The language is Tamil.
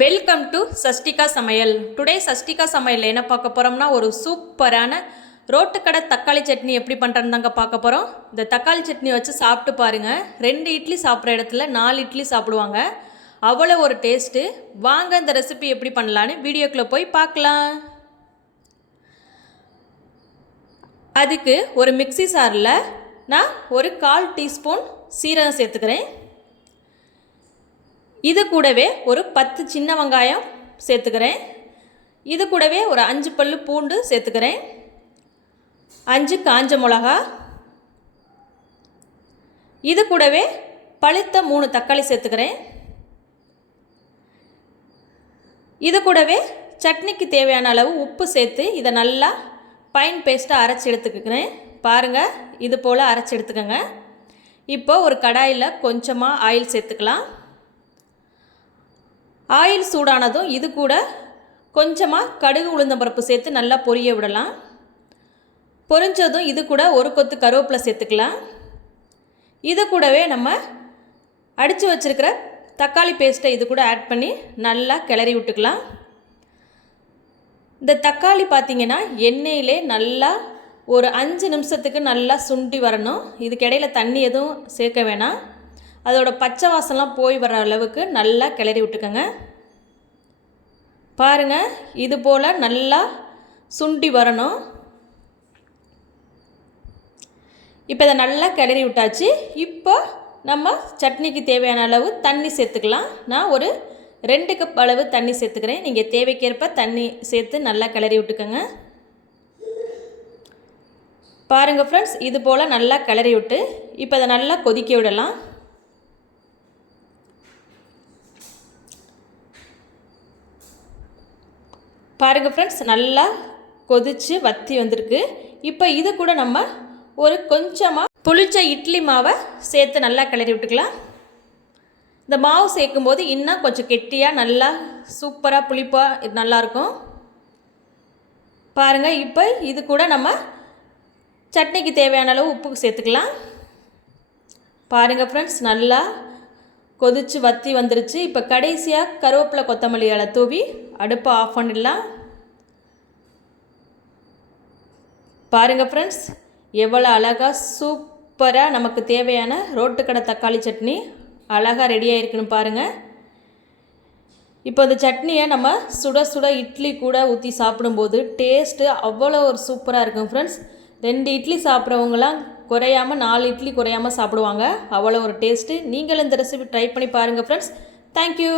வெல்கம் டு சஷ்டிகா சமையல். டுடே சஷ்டிகா சமையல் என்ன பார்க்க போகிறோம்னா, ஒரு சூப்பரான ரோட்டுக்கடை தக்காளி சட்னி எப்படி பண்ணுறதுன்னு தாங்க பார்க்க போகிறோம். இந்த தக்காளி சட்னி வச்சு சாப்பிட்டு பாருங்கள். 2 இட்லி சாப்பிட்ற இடத்துல 4 இட்லி சாப்பிடுவாங்க. அவ்வளோ ஒரு டேஸ்ட்டு. வாங்க இந்த ரெசிபி எப்படி பண்ணலான்னு வீடியோக்குள்ளே போய் பார்க்கலாம். அதுக்கு ஒரு மிக்ஸி சாரில் நான் ஒரு 1/4 டீஸ்பூன் சீரகம் சேர்த்துக்கிறேன். இது கூடவே ஒரு 10 சின்ன வெங்காயம் சேர்த்துக்கிறேன். இது கூடவே ஒரு 5 பல்லு பூண்டு சேர்த்துக்கிறேன். 5 காஞ்ச மிளகா. இது கூடவே பழுத்த 3 தக்காளி சேர்த்துக்கிறேன். இது கூடவே சட்னிக்கு தேவையான அளவு உப்பு சேர்த்து இதை நல்லா ஃபைன் பேஸ்ட்டாக அரைச்சி எடுத்துக்கிறேன். பாருங்கள், இது போல் அரைச்சி எடுத்துக்கோங்க. இப்போ ஒரு கடாயில் கொஞ்சமாக ஆயில் சேர்த்துக்கலாம். ஆயில் சூடானதும் இது கூட கொஞ்சமாக கடுகு உளுந்தம்பருப்பு சேர்த்து நல்லா பொரிய விடலாம். பொரிஞ்சதும் இது கூட ஒரு கொத்து கருவேப்பிலை சேர்த்துக்கலாம். இது கூடவே நம்ம அடித்து வச்சுருக்கிற தக்காளி பேஸ்ட்டை இது கூட ஆட் பண்ணி நல்லா கிளறி விட்டுக்கலாம். இந்த தக்காளி பார்த்திங்கன்னா எண்ணெயிலே நல்லா ஒரு 5 நிமிஷத்துக்கு நல்லா சுண்டி வரணும். இதுக்கிடையில் தண்ணி எதுவும் சேர்க்க வேணாம். அதோட பச்சை வாசம்லாம் போய் வர அளவுக்கு நல்லா கிளறி விட்டுக்கோங்க. பாருங்கள், இது போல் நல்லா சுண்டி வரணும். இப்போ இதை நல்லா கிளறி விட்டாச்சு. இப்போ நம்ம சட்னிக்கு தேவையான அளவு தண்ணி சேர்த்துக்கலாம். நான் ஒரு 2 கப் அளவு தண்ணி சேர்த்துக்கிறேன். நீங்கள் தேவைக்கேற்ப தண்ணி சேர்த்து நல்லா கிளறி விட்டுக்கோங்க. பாருங்கள் ஃப்ரெண்ட்ஸ், இது போல் நல்லா கிளறி விட்டு இப்போ இதை நல்லா கொதிக்க விடலாம். பாருங்கள் ஃப்ரெண்ட்ஸ், நல்லா கொதித்து வற்றி வந்திருக்கு. இப்போ இது கூட நம்ம ஒரு கொஞ்சமாக புளிச்ச இட்லி மாவை சேர்த்து நல்லா கிளறி விட்டுக்கலாம். இந்த மாவு சேர்க்கும்போது இன்னும் கொஞ்சம் கெட்டியாக நல்லா சூப்பராக புளிப்பாக இது நல்லாயிருக்கும். பாருங்கள், இப்போ இது கூட நம்ம சட்னிக்கு தேவையான அளவு உப்பு சேர்த்துக்கலாம். பாருங்கள் ஃப்ரெண்ட்ஸ், நல்லா கொதித்து வற்றி வந்துருச்சு. இப்போ கடைசியாக கருவேப்பிலை கொத்தமல்லி இலை தூவி அடுப்பை ஆஃப் பண்ணிடலாம். பாருங்கள் ஃப்ரெண்ட்ஸ், எவ்வளோ அழகாக சூப்பராக நமக்கு தேவையான ரோட்டுக்கடை தக்காளி சட்னி அழகாக ரெடியாக இருக்குன்னு பாருங்கள். இப்போ இந்த சட்னியை நம்ம சுட சுட இட்லி கூட ஊற்றி சாப்பிடும்போது டேஸ்ட்டு அவ்வளோ ஒரு சூப்பராக இருக்கும் ஃப்ரெண்ட்ஸ். 2 இட்லி சாப்பிட்றவங்களாம் குறையாமல் 4 இட்லி குறையாமல் சாப்பிடுவாங்க. அவ்வளோ ஒரு டேஸ்ட்டு. நீங்களும் இந்த ரெசிபி ட்ரை பண்ணி பாருங்கள் ஃப்ரெண்ட்ஸ். தேங்க்யூ.